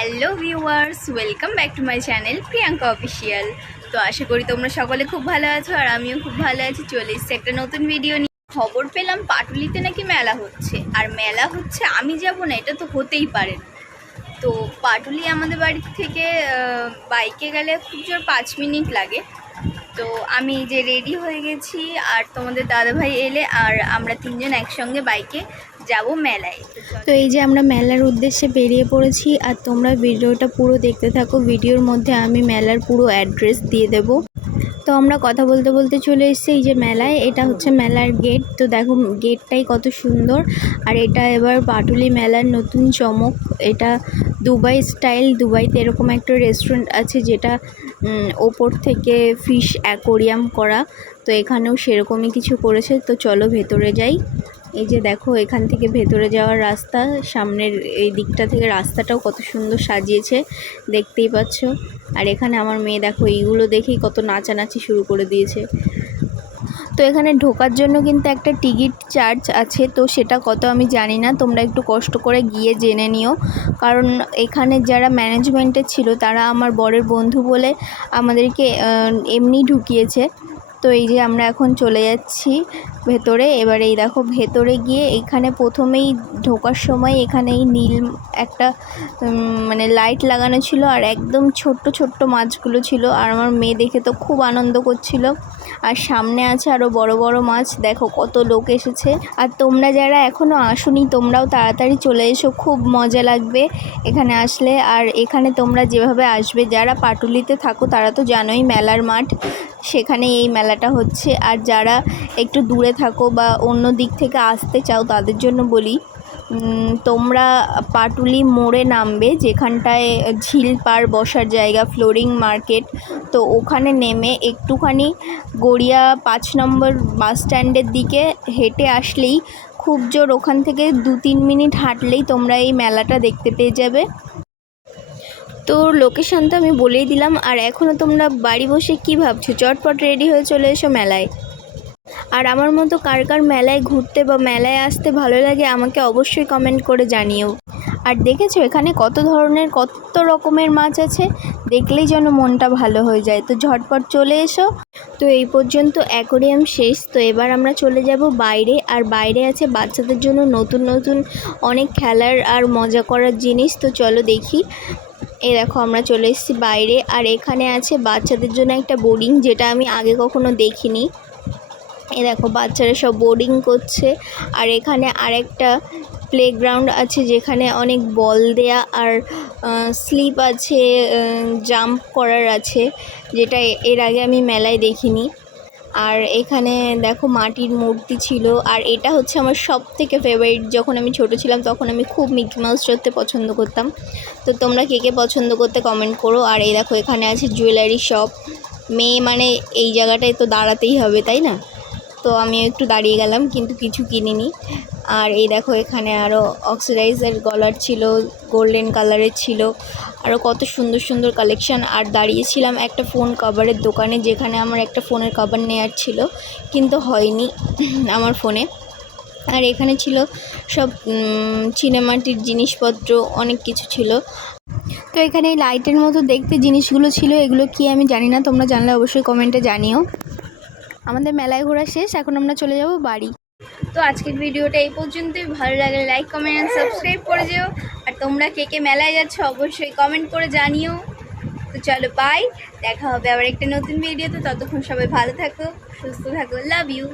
Hello viewers, welcome back to my channel Priyanka official. তো আশা করি তোমরা সকলে খুব ভালো আছো আর আমিও খুব ভালো আছি। চলে এসেছি একটা নতুন ভিডিও নিয়ে। খবর পেলাম পাটুলিতে নাকি মেলা হচ্ছে, আর মেলা হচ্ছে আমি যাব না, এটা তো হতেই পারে না। তো পাটুলি আমাদের বাড়ি থেকে বাইকে গেলে খুব জোর 5 মিনিট লাগে। তো আমি যে রেডি হয়ে গেছি আর তোমাদের দাদাভাই এলে আর আমরা তিনজন একসঙ্গে বাইকে যাব মেলায়। তো এই যে আমরা মেলার উদ্দেশ্যে বেরিয়ে পড়েছি আর তোমরা ভিডিওটা পুরো দেখতে থাকো। ভিডিওর মধ্যে আমি মেলার পুরো অ্যাড্রেস দিয়ে দেব। তো আমরা কথা বলতে বলতে চলে এসেছি এই যে মেলায়। এটা হচ্ছে মেলার গেট। তো দেখো গেটটাই কত সুন্দর। আর এটা এবার পাটুলি মেলার নতুন চমক। এটা দুবাই স্টাইল। দুবাইতে এরকম একটা রেস্টুরেন্ট আছে যেটা ওপর থেকে ফিশ অ্যাকোরিয়াম করা। তো এখানেও সেরকমই কিছু করেছে। তো চলো ভেতরে যাই। এই যে দেখো এখান থেকে ভেতরে যাওয়ার রাস্তা, সামনের এই দিকটা থেকে রাস্তাটাও কত সুন্দর সাজিয়েছে, দেখতেই পাচ্ছ। আর এখানে আমার মেয়ে দেখো এইগুলো দেখেই কত নাচানাচি শুরু করে দিয়েছে। তো এখানে ঢোকার জন্য কিন্তু একটা টিকিট চার্জ আছে, তো সেটা কত আমি জানি না, তোমরা একটু কষ্ট করে গিয়ে জেনে নিও। কারণ এখানে যারা ম্যানেজমেন্টে ছিল তারা আমার বরের বন্ধু বলে আমাদেরকে এমনি ঢুকিয়েছে। তো এই যে আমরা এখন চলে যাচ্ছি ভেতরে। এবার এই দেখো ভেতরে গিয়ে এখানে প্রথমেই ঢোকার সময় এখানে এই নীল একটা মানে লাইট লাগানো ছিল আর একদম ছোট্ট ছোট্ট মাছগুলো ছিল। আর আমার মেয়ে দেখে তো খুব আনন্দ করছিল। আর সামনে আছে আরও বড় বড় মাছ, দেখো কত লোক এসেছে। আর তোমরা যারা এখনও আসোনি তোমরাও তাড়াতাড়ি চলে এসো, খুব মজা লাগবে এখানে আসলে। আর এখানে তোমরা যেভাবে আসবে, যারা পাটুলিতে থাকো তারা তো জানোই মেলার মাঠ, সেখানে এই মেলাটা হচ্ছে। আর যারা একটু দূরে থাকো বা অন্য দিক থেকে আসতে চাও তাদের জন্য বলি, তোমরা পাটুলি মোড়ে নামবে, যেখানটায় ঝিল পার বসার জায়গা, ফ্লোরিং মার্কেট। তো ওখানে নেমে একটুখানি গড়িয়া 5 নম্বর বাস স্ট্যান্ডের দিকে হেঁটে আসলেই, খুব জোর ওখান থেকে 2-3 মিনিট হাঁটলেই তোমরা এই মেলাটা দেখতে পেয়ে যাবে। তো লোকেশান তো আমি বলেই দিলাম। আর এখনও তোমরা বাড়ি বসে কি ভাবছো? চটপট রেডি হয়ে চলে এসো মেলায়। আর আমার মতো কার কার মেলায় ঘুরতে বা মেলায় আসতে ভালো লাগে আমাকে অবশ্যই কমেন্ট করে জানিও। আর দেখেছো এখানে কত ধরনের কত রকমের মাছ আছে, দেখলেই যেন মনটা ভালো হয়ে যায়। তো ঝটপট চলে এসো। তো এই পর্যন্ত অ্যাকোরিয়াম শেষ। তো এবার আমরা চলে যাব বাইরে। আর বাইরে আছে বাচ্চাদের জন্য নতুন নতুন অনেক খেলার আর মজা করার জিনিস। তো চলো দেখি। এই দেখো আমরা চলে এসেছি বাইরে। আর এখানে আছে বাচ্চাদের জন্য একটা বোর্ডিং, যেটা আমি আগে কখনো দেখিনি। এই দেখো বাচ্চারা সব বোর্ডিং করছে। আর এখানে আরেকটা প্লেগ্রাউন্ড আছে যেখানে অনেক বল দেয়া আর স্লিপ আছে, জাম্প করার আছে, যেটা এর আগে আমি মেলায় দেখিনি। আর এখানে দেখো মাটির মূর্তি ছিল। আর এটা হচ্ছে আমার সব থেকে ফেভারিট। যখন আমি ছোট ছিলাম তখন আমি খুব মিকি মাউস চড়তে পছন্দ করতাম। তো তোমরা কে কে পছন্দ করতে কমেন্ট করো। আর এই দেখো এখানে আছে জুয়েলারি শপ। মেয়ে মানে এই জায়গাটায় তো দাঁড়াতেই হবে, তাই না? তো আমিও একটু দাঁড়িয়ে গেলাম, কিন্তু কিছু কিনিনি। আর এই দেখো এখানে আরও অক্সিডাইজার গলার ছিল, গোল্ডেন কালারের ছিল, আরও কত সুন্দর সুন্দর কালেকশান। আর দাঁড়িয়েছিলাম একটা ফোন কভারের দোকানে, যেখানে আমার একটা ফোনের কভার নেওয়ার ছিল, কিন্তু হয়নি আমার ফোনে। আর এখানে ছিল সব চিনেমাটির জিনিসপত্র, অনেক কিছু ছিল। তো এখানে এই লাইটের মতো দেখতে জিনিসগুলো ছিল, এগুলো কি আমি জানি না, তোমরা জানলে অবশ্যই কমেন্টে জানিও। আমাদের মেলায় ঘোরা শেষ, এখন আমরা চলে যাব বাড়ি। তো আজকের ভিডিওটা এই পর্যন্তই। ভালো লাগলে লাইক, কমেন্ট অ্যান্ড সাবস্ক্রাইব করে যেও। আর তোমরা কে কে মেলায় যাচ্ছ অবশ্যই কমেন্ট করে জানিও। তো চলো বাই, দেখা হবে আবার একটা নতুন ভিডিওতে। ততক্ষণ সবাই ভালো থাকো, সুস্থ থাকো, লাভ ইউ।